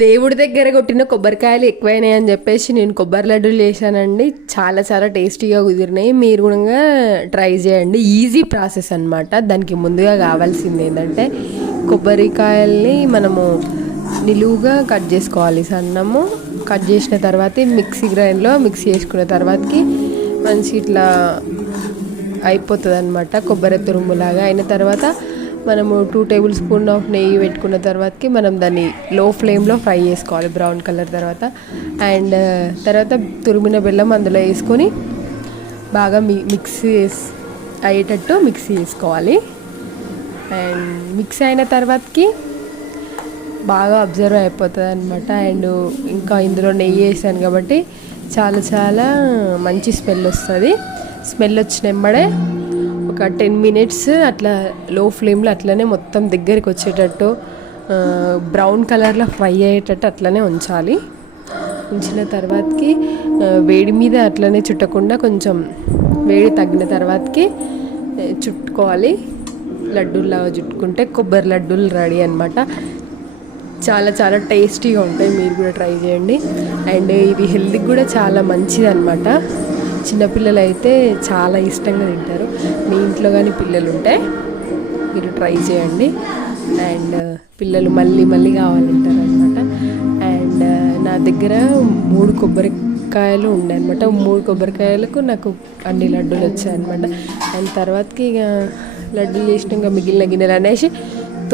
దేవుడి దగ్గర కొట్టిన కొబ్బరికాయలు ఎక్కువైనాయి అని చెప్పేసి నేను కొబ్బరి లడ్డూలు చేశానండి. చాలా చాలా టేస్టీగా కుదిరినాయి. మీరు కూడా ట్రై చేయండి. ఈజీ ప్రాసెస్ అనమాట. దానికి ముందుగా కావాల్సింది ఏంటంటే కొబ్బరికాయల్ని మనము నిలువుగా కట్ చేసుకోవాలి. సన్నము కట్ చేసిన తర్వాత మిక్సీ గ్రైండ్లో మిక్సీ చేసుకున్న తర్వాతకి మంచి ఇట్లా అయిపోతుంది అనమాట. కొబ్బరి తురుములాగా అయిన తర్వాత మనము 2 టేబుల్ స్పూన్ ఆఫ్ నెయ్యి పెట్టుకున్న తర్వాతకి మనం దాన్ని లో ఫ్లేమ్లో ఫ్రై చేసుకోవాలి బ్రౌన్ కలర్ తర్వాత. అండ్ తర్వాత తురిమిన బెల్లం అందులో వేసుకొని బాగా మిక్సీ అయ్యేటట్టు మిక్సీ చేసుకోవాలి. అండ్ మిక్సీ అయిన తర్వాతకి బాగా అబ్జర్వ్ అయిపోతుంది అనమాట. అండ్ ఇంకా ఇందులో నెయ్యి వేసాను కాబట్టి చాలా చాలా మంచి స్మెల్ వస్తుంది. స్మెల్ వచ్చిన వెంబడే ఒక 10 మినిట్స్ అట్లా లో ఫ్లేమ్లో అట్లనే మొత్తం దగ్గరికి వచ్చేటట్టు బ్రౌన్ కలర్లో ఫ్రై అయ్యేటట్టు అట్లనే ఉంచాలి. ఉంచిన తర్వాతకి వేడి మీద అట్లనే చుట్టకుండా కొంచెం వేడి తగ్గిన తర్వాతకి చుట్టుకోవాలి. లడ్డూలాగా చుట్టుకుంటే కొబ్బరి లడ్డూలు రెడీ అనమాట. చాలా చాలా టేస్టీగా ఉంటాయి. మీరు కూడా ట్రై చేయండి. అండ్ ఇది హెల్త్కి కూడా చాలా మంచిది అనమాట. చిన్నపిల్లలు అయితే చాలా ఇష్టంగా తింటారు. మీ ఇంట్లో కానీ పిల్లలు ఉంటే మీరు ట్రై చేయండి. అండ్ పిల్లలు మళ్ళీ మళ్ళీ కావాలంటారు అనమాట. అండ్ నా దగ్గర 3 కొబ్బరికాయలు ఉండే అనమాట. 3 కొబ్బరికాయలకు నాకు అన్ని లడ్డూలు వచ్చాయన్నమాట. అండ్ తర్వాతకి ఇక లడ్డూలు చేసినాక మిగిలిన గిన్నెలు అనేసి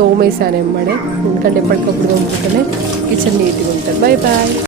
తోమేసాను ఎమ్మడే. ఎందుకంటే ఎప్పటికప్పుడు తోముకుంటేనే కిచెన్ నీట్గా ఉంటుంది. Bye bye.